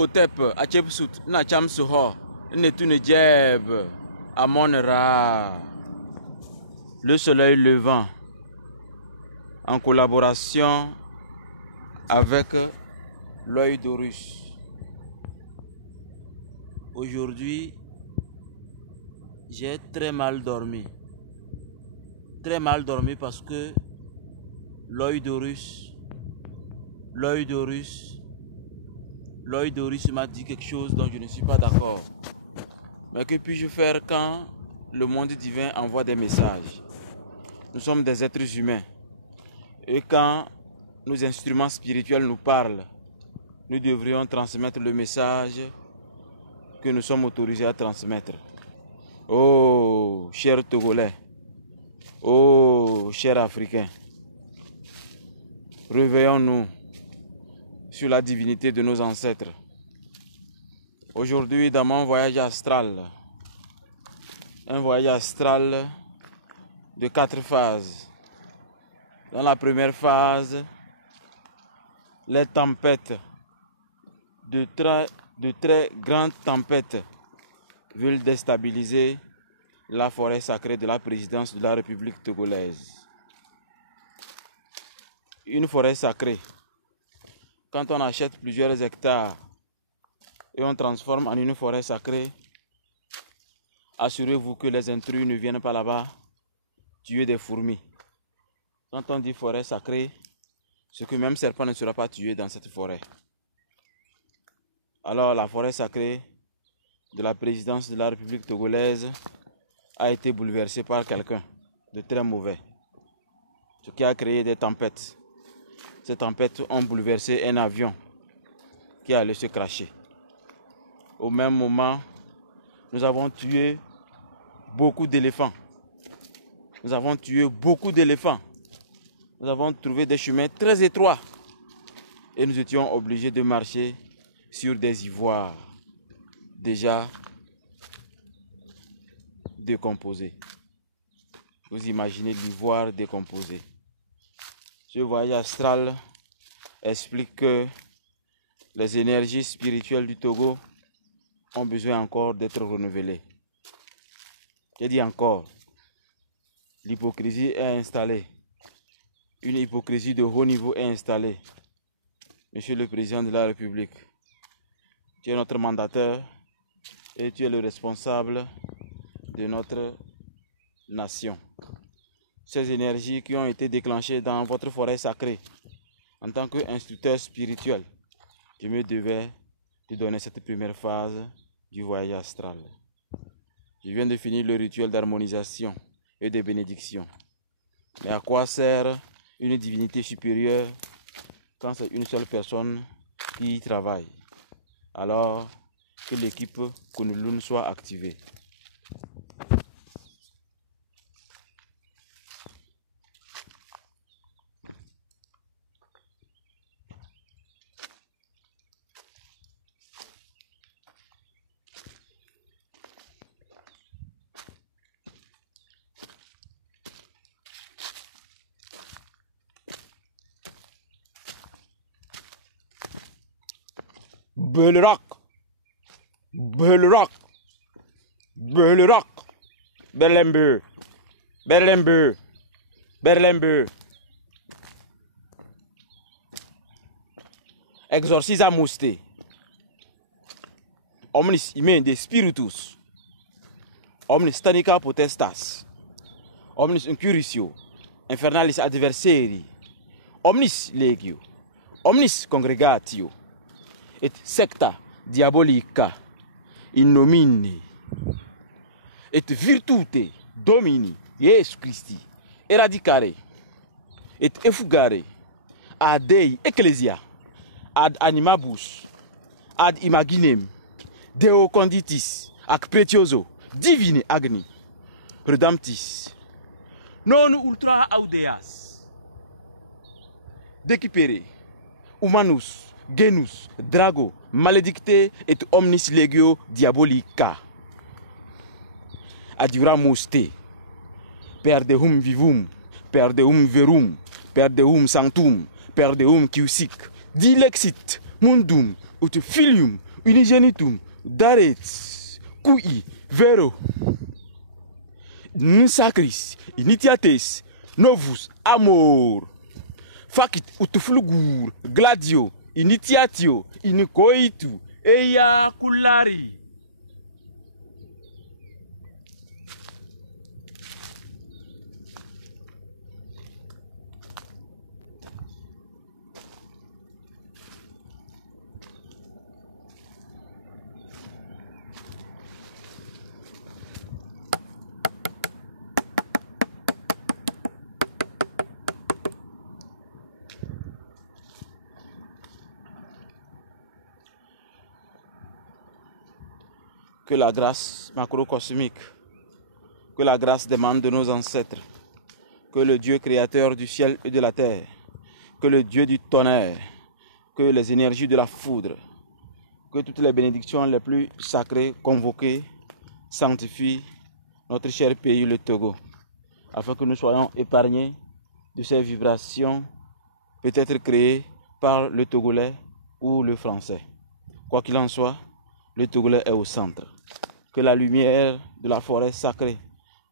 Otep, Achepsut, Nacham Soho, Netune Djeb, Amonra. Le soleil levant, en collaboration avec l'œil d'Horus. Aujourd'hui, j'ai très mal dormi. Très mal dormi parce que l'œil d'Horus m'a dit quelque chose dont je ne suis pas d'accord. Mais que puis-je faire quand le monde divin envoie des messages? Nous sommes des êtres humains. Et quand nos instruments spirituels nous parlent, nous devrions transmettre le message que nous sommes autorisés à transmettre. Oh, chers Togolais, oh, chers Africains, réveillons-nous sur la divinité de nos ancêtres. Aujourd'hui, dans mon voyage astral, un voyage astral de 4 phases. Dans la première phase, les tempêtes, de très grandes tempêtes, veulent déstabiliser la forêt sacrée de la présidence de la République togolaise. Une forêt sacrée, quand on achète plusieurs hectares et on transforme en une forêt sacrée, assurez-vous que les intrus ne viennent pas là-bas tuer des fourmis. Quand on dit forêt sacrée, c'est que même serpent ne sera pas tué dans cette forêt. Alors la forêt sacrée de la présidence de la République togolaise a été bouleversée par quelqu'un de très mauvais, ce qui a créé des tempêtes. Ces tempêtes ont bouleversé un avion qui allait se cracher. Au même moment, nous avons tué beaucoup d'éléphants. Nous avons tué beaucoup d'éléphants. Nous avons trouvé des chemins très étroits et nous étions obligés de marcher sur des ivoires déjà décomposés. Vous imaginez l'ivoire décomposé. Ce voyage astral explique que les énergies spirituelles du Togo ont besoin encore d'être renouvelées. J'ai dit encore, l'hypocrisie est installée. Une hypocrisie de haut niveau est installée. Monsieur le Président de la République, tu es notre mandataire et tu es le responsable de notre nation. Ces énergies qui ont été déclenchées dans votre forêt sacrée, en tant qu'instructeur spirituel, je me devais de donner cette première phase du voyage astral. Je viens de finir le rituel d'harmonisation et de bénédiction. Mais à quoi sert une divinité supérieure quand c'est une seule personne qui y travaille? Alors que l'équipe Kunulun soit activée. Belrock, Belrock, Belrock, Berlembe, Berlembe, Berlembe. Exorcisa muste. Omnis imende spiritus. Omnis stanica potestas. Omnis incuritio. Infernalis adversari. Omnis legio. Omnis congregatio. Et secta diabolica in nomine et virtute Domini Iesus Christi eradicare et effugare ad Dei ecclesia ad animabus ad imaginem Deo conditis ac pretioso divine agni redemptis non ultra audeas decipere humanus genus, drago, maledicte et omnis legio diabolica. Adjuramus te, per deum vivum, per deum verum, per deum sanctum, per deum quiusic, dilexit mundum ut filium unigenitum, daret, cui, vero, sacris, initiates, novus, amor, facit ut flugur, gladio, initiatio, inicoitu, eiaculari. Que la grâce macrocosmique, que la grâce demande de nos ancêtres, que le Dieu créateur du ciel et de la terre, que le Dieu du tonnerre, que les énergies de la foudre, que toutes les bénédictions les plus sacrées convoquées sanctifient notre cher pays, le Togo, afin que nous soyons épargnés de ces vibrations peut-être créées par le Togolais ou le Français. Quoi qu'il en soit, le Togolais est au centre. Que la lumière de la forêt sacrée,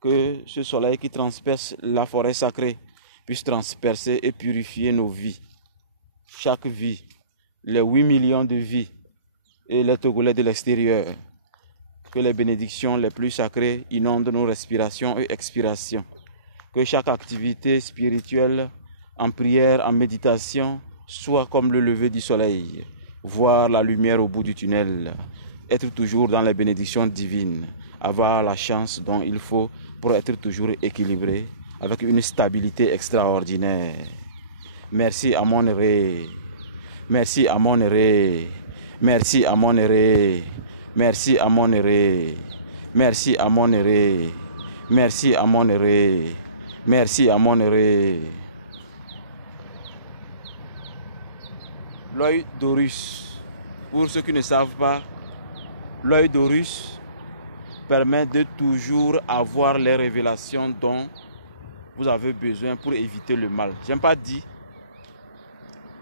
que ce soleil qui transperce la forêt sacrée puisse transpercer et purifier nos vies. Chaque vie, les 8 millions de vies et les Togolais de l'extérieur. Que les bénédictions les plus sacrées inondent nos respirations et expirations. Que chaque activité spirituelle, en prière, en méditation, soit comme le lever du soleil. Voir la lumière au bout du tunnel. Être toujours dans les bénédictions divines, avoir la chance dont il faut pour être toujours équilibré, avec une stabilité extraordinaire. Merci à mon Ré, merci à mon Ré, merci à mon Ré, merci à mon Ré, merci à mon Ré, merci à mon Ré, merci à mon Ré. L'œil d'Horus, pour ceux qui ne savent pas, l'œil d'Horus permet de toujours avoir les révélations dont vous avez besoin pour éviter le mal. Je n'ai pas dit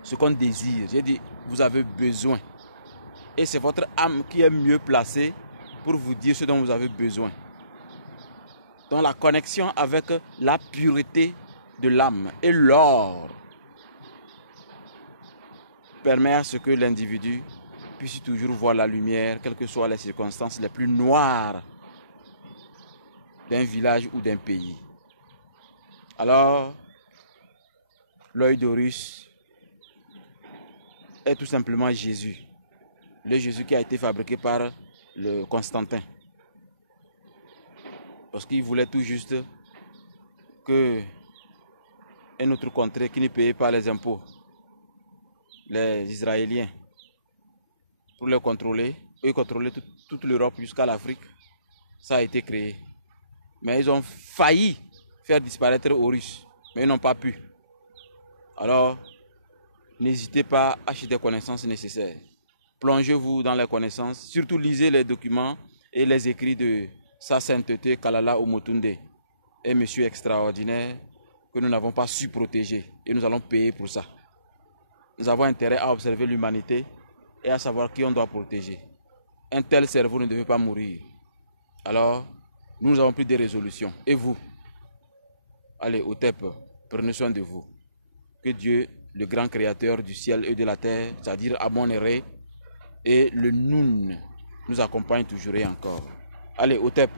ce qu'on désire, j'ai dit vous avez besoin. Et c'est votre âme qui est mieux placée pour vous dire ce dont vous avez besoin. Donc la connexion avec la pureté de l'âme et l'or permet à ce que l'individu puisse toujours voir la lumière, quelles que soient les circonstances les plus noires d'un village ou d'un pays. Alors, l'œil d'Horus est tout simplement Jésus. Le Jésus qui a été fabriqué par le Constantin. Parce qu'il voulait tout juste que un autre contrée qui ne payait pas les impôts, les Israéliens, pour les contrôler, eux contrôler toute l'Europe jusqu'à l'Afrique, ça a été créé. Mais ils ont failli faire disparaître Horus, mais ils n'ont pas pu. Alors, n'hésitez pas à acheter des connaissances nécessaires. Plongez-vous dans les connaissances, surtout lisez les documents et les écrits de Sa Sainteté Kalala Omotunde, un monsieur extraordinaire que nous n'avons pas su protéger et nous allons payer pour ça. Nous avons intérêt à observer l'humanité et à savoir qui on doit protéger. Un tel cerveau ne devait pas mourir. Alors, nous avons pris des résolutions. Et vous? Allez, au TEP, prenez soin de vous. Que Dieu, le grand créateur du ciel et de la terre, c'est-à-dire Amonere, et le Nun, nous accompagne toujours et encore. Allez, au TEP.